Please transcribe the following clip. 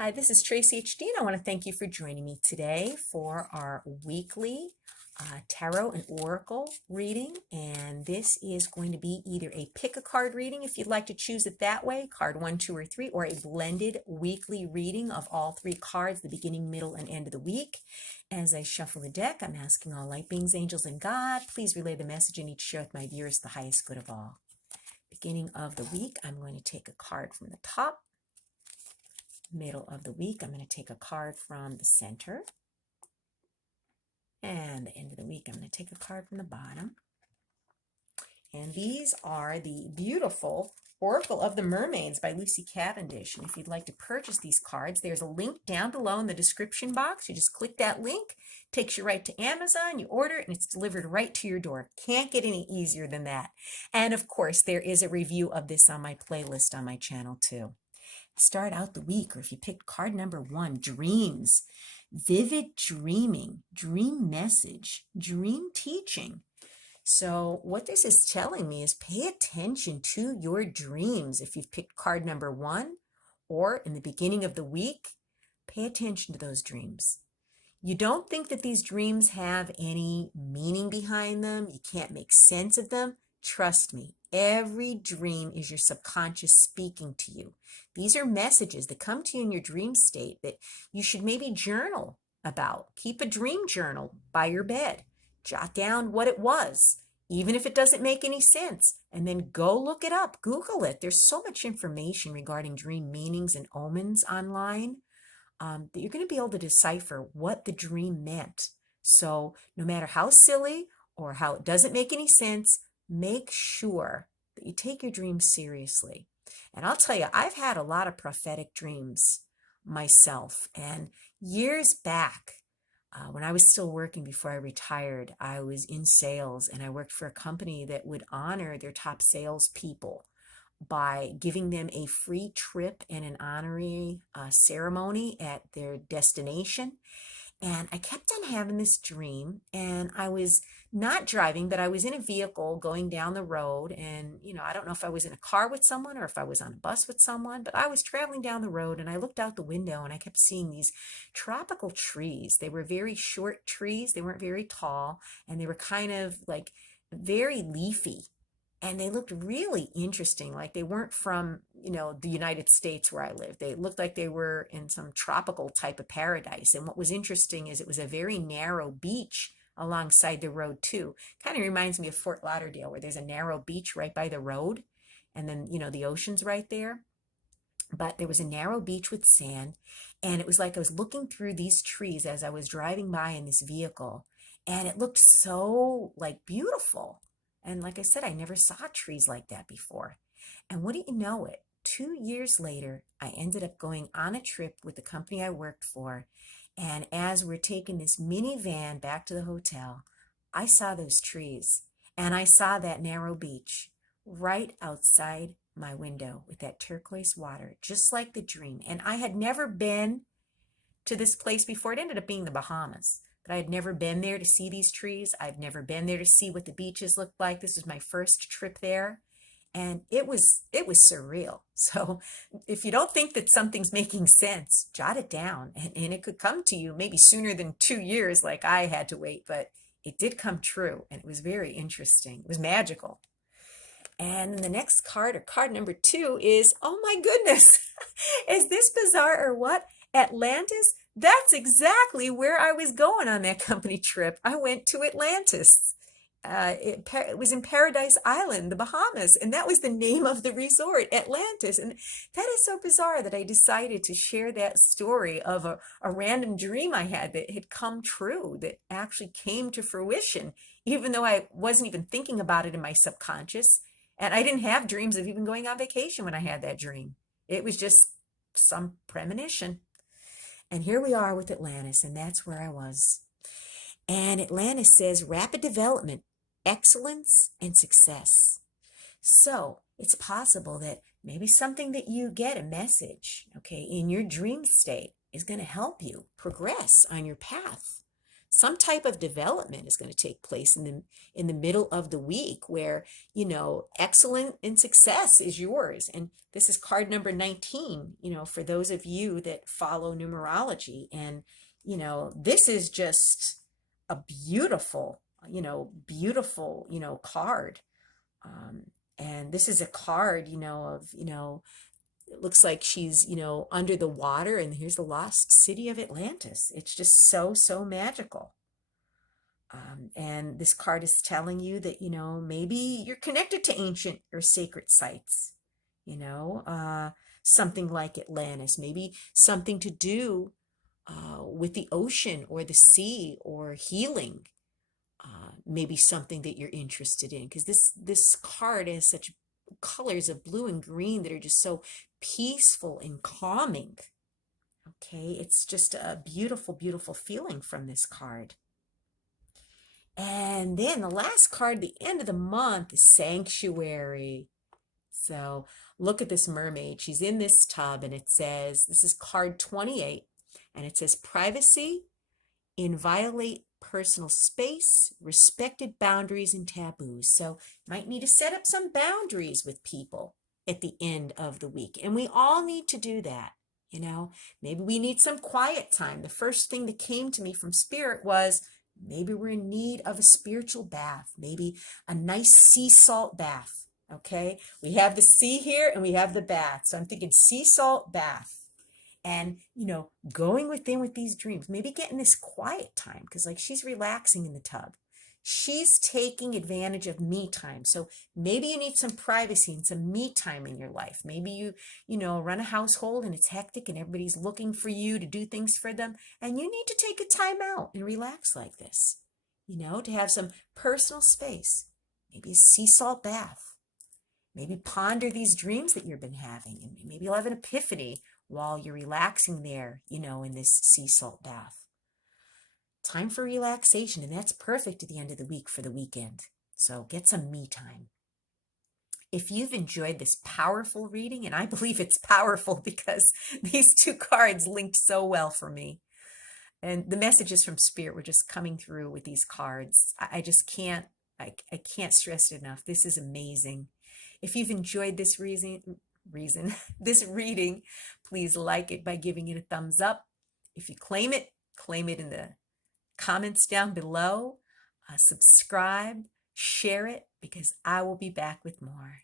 Hi, this is Traceyhd, and I want to thank you for joining me today for our weekly tarot and oracle reading. And this is going to be either a pick a card reading, if you'd like to choose it that way, card 1, 2, or 3, or a blended weekly reading of all 3 cards, the beginning, middle, and end of the week. As I shuffle the deck, I'm asking all light beings, angels, and God, please relay the message I need to share with my viewers, the highest good of all. Beginning of the week, I'm going to take a card from the top. Middle of the week, I'm going to take a card from the center. And the end of the week, I'm going to take a card from the bottom. And these are the beautiful Oracle of the Mermaids by Lucy Cavendish. And if you'd like to purchase these cards, there's a link down below in the description box. You just click that link, takes you right to Amazon, you order it, and it's delivered right to your door. Can't get any easier than that. And of course, there is a review of this on my playlist on my channel too. Start out the week, or if you picked card number 1, dreams, vivid dreaming, dream message, dream teaching. So what this is telling me is pay attention to your dreams. If you've picked card number 1, or in the beginning of the week, pay attention to those dreams. You don't think that these dreams have any meaning behind them, you can't make sense of them. Trust me, every dream is your subconscious speaking to you. These are messages that come to you in your dream state that you should maybe journal about. Keep a dream journal by your bed. Jot down what it was, even if it doesn't make any sense, and then go look it up. Google it. There's so much information regarding dream meanings and omens online that you're going to be able to decipher what the dream meant. So no matter how silly or how it doesn't make any sense, make sure that you take your dreams seriously. And I'll tell you, I've had a lot of prophetic dreams myself. And years back, when I was still working before I retired, I was in sales, and I worked for a company that would honor their top salespeople by giving them a free trip and an honorary ceremony at their destination. And I kept on having this dream, and I was not driving, but I was in a vehicle going down the road. And, I don't know if I was in a car with someone or if I was on a bus with someone, but I was traveling down the road, and I looked out the window and I kept seeing these tropical trees. They were very short trees. They weren't very tall, and they were kind of like very leafy. And they looked really interesting, like they weren't from, the United States where I live. They looked like they were in some tropical type of paradise. And what was interesting is it was a very narrow beach alongside the road too. Kind of reminds me of Fort Lauderdale, where there's a narrow beach right by the road, and then, the ocean's right there. But there was a narrow beach with sand, and it was like I was looking through these trees as I was driving by in this vehicle, and it looked so like beautiful. And like I said, I never saw trees like that before. And what do you know it? 2 years later, I ended up going on a trip with the company I worked for. And as we're taking this minivan back to the hotel, I saw those trees, and I saw that narrow beach right outside my window with that turquoise water, just like the dream. And I had never been to this place before. It ended up being the Bahamas. But I had never been there to see these trees. I've never been there to see what the beaches looked like. This was my first trip there. And it was surreal. So if you don't think that something's making sense, jot it down. And it could come to you maybe sooner than 2 years like I had to wait. But it did come true. And it was very interesting. It was magical. And then the next card, or card number 2, is, oh my goodness, is this bizarre or what? Atlantis? That's exactly where I was going on that company trip. I went to Atlantis. It was in Paradise Island, the Bahamas, and that was the name of the resort, Atlantis. And that is so bizarre that I decided to share that story of a random dream I had that had come true, that actually came to fruition, even though I wasn't even thinking about it in my subconscious. And I didn't have dreams of even going on vacation when I had that dream. It was just some premonition. And here we are with Atlantis, and that's where I was. And Atlantis says rapid development, excellence, and success. So it's possible that maybe something that you get, a message, okay, in your dream state is going to help you progress on your path. some type of development is going to take place in the middle of the week where, excellence and success is yours. And this is card number 19, for those of you that follow numerology. And, this is just a beautiful, card. And this is a card, of, it looks like she's, under the water, and here's the lost city of Atlantis. It's just so, so magical. And this card is telling you that, maybe you're connected to ancient or sacred sites, something like Atlantis, maybe something to do with the ocean or the sea or healing. Maybe something that you're interested in, because this card has such colors of blue and green that are just so peaceful and calming. Okay, it's just a beautiful, beautiful feeling from this card. And then the last card, the end of the month, is Sanctuary. So look at this mermaid. She's in this tub, and it says, this is card 28, and it says, privacy, inviolate personal space, respected boundaries and taboos. So you might need to set up some boundaries with people at the end of the week. And we all need to do that. Maybe we need some quiet time. The first thing that came to me from Spirit was maybe we're in need of a spiritual bath, maybe a nice sea salt bath. Okay, we have the sea here and we have the bath. So I'm thinking sea salt bath. And, going within with these dreams, maybe getting this quiet time, because like she's relaxing in the tub. She's taking advantage of me time. So maybe you need some privacy and some me time in your life. Maybe you run a household and it's hectic and everybody's looking for you to do things for them. And you need to take a time out and relax like this, to have some personal space, maybe a sea salt bath. Maybe ponder these dreams that you've been having, and maybe you'll have an epiphany while you're relaxing there, in this sea salt bath. Time for relaxation, and that's perfect at the end of the week for the weekend. So get some me time. If you've enjoyed this powerful reading, and I believe it's powerful because these two cards linked so well for me, and the messages from Spirit were just coming through with these cards. I just can't, I can't stress it enough. This is amazing. If you've enjoyed this this reading, please like it by giving it a thumbs up. If you claim it in the comments down below. Subscribe, share it, because I will be back with more.